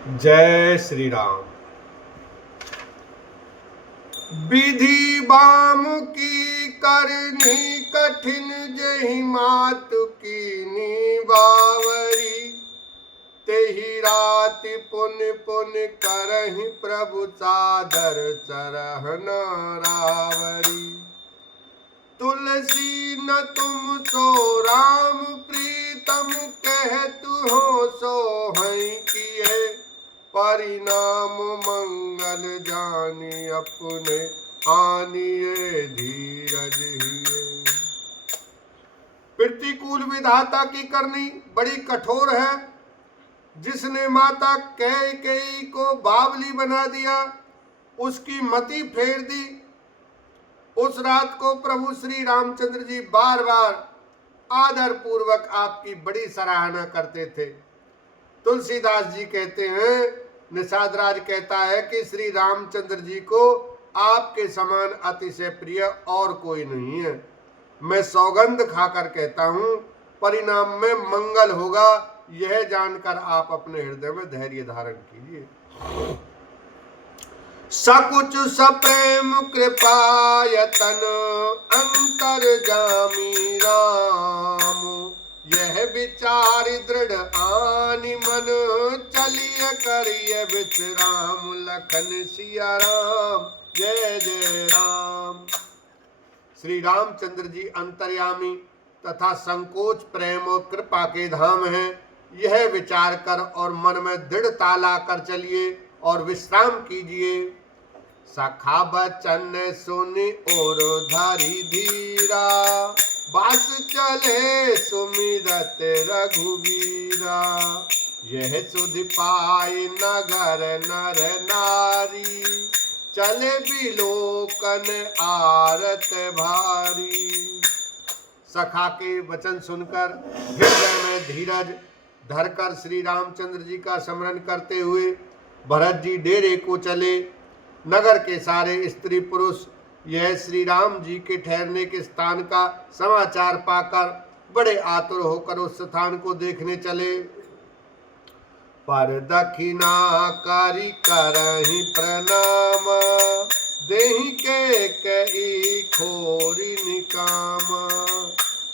जय श्री राम। विधि बाम की करनी कठिन, जहि मातु कीनी बावरी। तेहि राति पुन पुन करहि प्रभु सादर चरहन रावरी। तुलसी न तुम सो राम प्रीतम, कहतु हो सो हैं किए। परिणाम मंगल जानी अपने, आनिए धीरज हिए। प्रतिकूल विधाता की करनी बड़ी कठोर है। जिसने माता कैकेयी को बावली बना दिया, उसकी मति फेर दी। उस रात को प्रभु श्री रामचंद्र जी बार बार आदर पूर्वक आपकी बड़ी सराहना करते थे। तुलसीदास जी कहते हैं, निषाद राज कहता है कि श्री रामचंद्र जी को आपके समान अतिशय प्रिय और कोई नहीं है। मैं सौगंध खाकर कहता हूं, परिणाम में मंगल होगा, यह जानकर आप अपने हृदय में धैर्य धारण कीजिए। सकुच सप्रेम कृपायतन, अंतर जामी राम। यह विचार दृढ़ आनि मन, चलिए करिए विश्राम। लखन सिया राम, जय जय राम। श्री रामचंद्र जी अंतर्यामी तथा संकोच प्रेम और कृपा के धाम हैं। यह विचार कर और मन में दृढ़ता लाकर चलिए और विश्राम कीजिए। सखा बचन सुनि और धरि धीरा, बास चले सुमिरत रघुवीरा। यह सुधि पाई नगर नर नारी, चले बिलोकन आरत भारी। सखा के वचन सुनकर हृदय में धीरज धरकर श्री रामचंद्र जी का स्मरण करते हुए भरत जी डेरे को चले। नगर के सारे स्त्री पुरुष यह श्री राम जी के ठहरने के स्थान का समाचार पाकर बड़े आतुर होकर उस स्थान को देखने चले। पर दक्षिणा करी करहि प्रणाम, देहि के कई खोरी निकाम।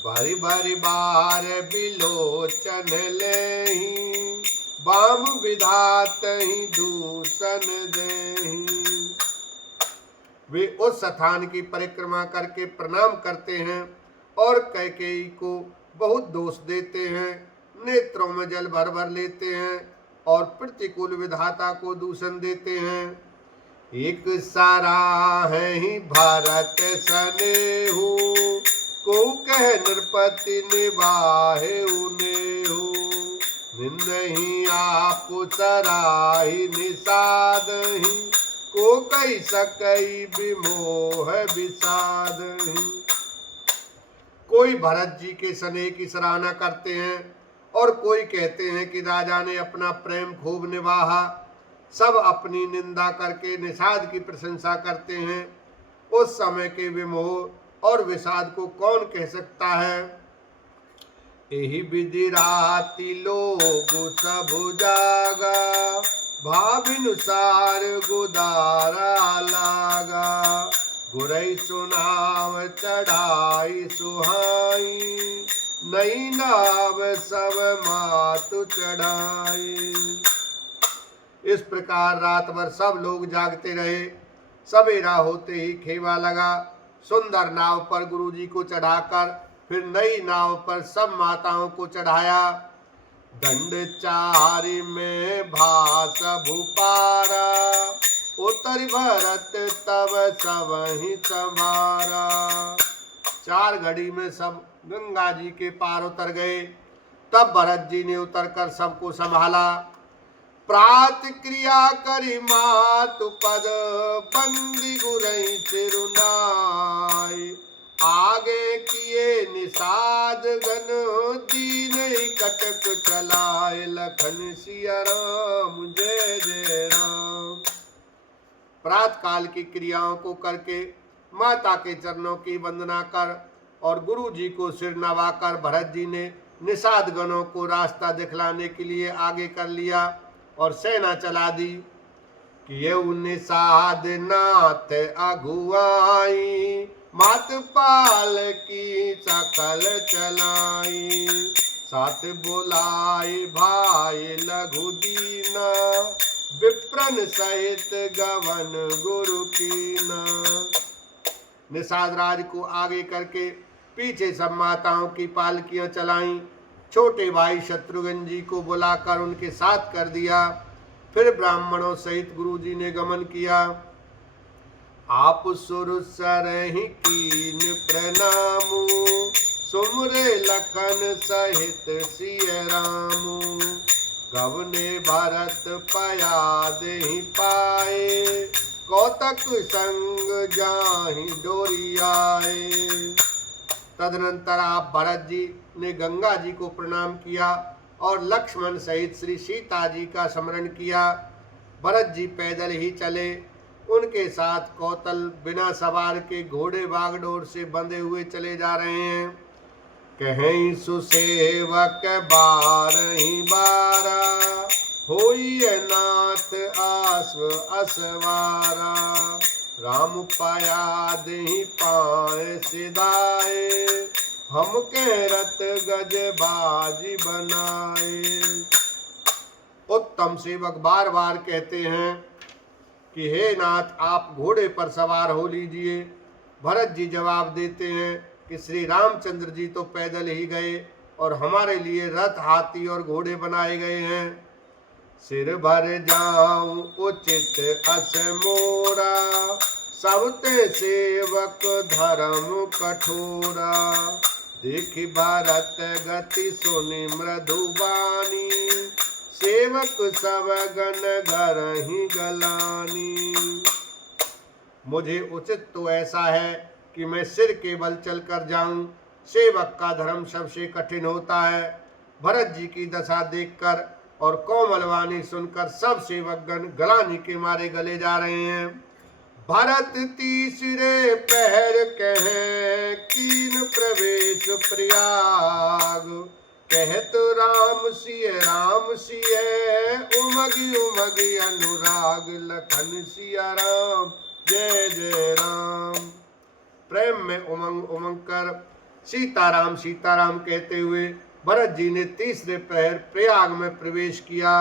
भरी भरी बार बिलोचन लेहि, बाम विधातहि दूषण देहि। वे उस स्थान की परिक्रमा करके प्रणाम करते हैं और कैकेयी को बहुत दोष देते हैं, नेत्रों में जल भर भर लेते हैं और प्रतिकूल विधाता को दूषण देते हैं। एक सराहि भरत सनेहु, को कह नृपति निवाहे उनेहु। निंदहि आप सराहि निषादहि, को कही सकई विमोह विषादहि। कोई भरत जी के स्नेह की सराहना करते हैं और कोई कहते हैं कि राजा ने अपना प्रेम खूब निभाया। सब अपनी निंदा करके निषाद की प्रशंसा करते हैं। उस समय के विमोह और विषाद को कौन कह सकता है। एहि विधि राति लोग सब जागा, भाविनुसार गुदारा लागा। गुरई सुनाव चढ़ाई सुहाई, नई नाव सब मातु चढ़ाई। इस प्रकार रात भर सब लोग जागते रहे। सवेरा होते ही खेवा लगा। सुंदर नाव पर गुरुजी को चढ़ाकर फिर नई नाव पर सब माताओं को चढ़ाया। दंड चारि में भास भूपारा, उतर भरत तब सब ही संभारा। 4 घड़ी में सब गंगा जी के पार उतर गए। तब भरत जी ने उतरकर सबको संभाला। प्रात क्रिया करी मातु पद, बंदी गुरई सिरुनाई। आगे किए निषाद गण, दीन कटक चलाए। लखन सिया राम, जय जय राम। प्रात काल की क्रियाओं को करके माता के चरणों की वंदना कर और गुरु जी को सिर नवाकर भरत जी ने निषाद गणों को रास्ता दिखलाने के लिए आगे कर लिया। और सेना चला दी कि ये निषाद नाथ अगुआई, मात पाल की सकल चलाई, साथ बुलाई भाई लघु दीना, विप्रन सहित गवन गुरु कीना। निषाद राज को आगे करके पीछे सब माताओं की पालकियां चलाईं। छोटे भाई शत्रुघ्न जी को बुलाकर उनके साथ कर दिया। फिर ब्राह्मणों सहित गुरु जी ने गमन किया। आप सुर सरहि कीन प्रणामु, सुमरे लखन सहित सिय रामु, गवने भरत पया देहि पाए, कौतक संग जाहि डोरियाए। तदनंतर आप भरत जी ने गंगा जी को प्रणाम किया और लक्ष्मण सहित श्री सीता जी का स्मरण किया। भरत जी पैदल ही चले। उनके साथ कौतल बिना सवार के घोड़े बागडोर से बंधे हुए चले जा रहे हैं। कहीं सुसेवक बारही बारा, होई नाथ आश्व असवारा, राम पाया देहि पाए सिधाए, हम के रत गज बाजी बनाए। उत्तम सेवक बार बार कहते हैं कि हे नाथ आप घोड़े पर सवार हो लीजिए। भरत जी जवाब देते हैं कि श्री रामचंद्र जी तो पैदल ही गए और हमारे लिए रथ हाथी और घोड़े बनाए गए हैं। सिर भर जाऊं उचित अस मोरा, सबते सेवक धर्म कठोरा, देखि भरत गति सुनि मृदुबानी, सेवक सब गण गरहि गलानी। मुझे उचित तो ऐसा है कि मैं सिर के बल चलकर जाऊं। सेवक का धर्म सबसे कठिन होता है। भरत जी की दशा देखकर और कोमल वाणी सुनकर सब सेवकगण गलानी के मारे गले जा रहे हैं। भरत तीसरे पहर कहे कीन प्रवेश प्रयाग, कहत राम सिय उमगी उमगी अनुराग, लखन सिया राम जय जय राम। प्रेम में उमंग उमंग कर सीताराम कहते हुए भरत जी ने तीसरे पहर प्रयाग में प्रवेश किया।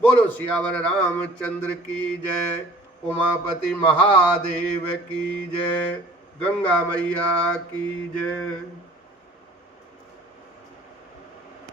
बोलो सियावर रामचंद्र की जय, उमापति महादेव की जय, गंगा मैया की जय।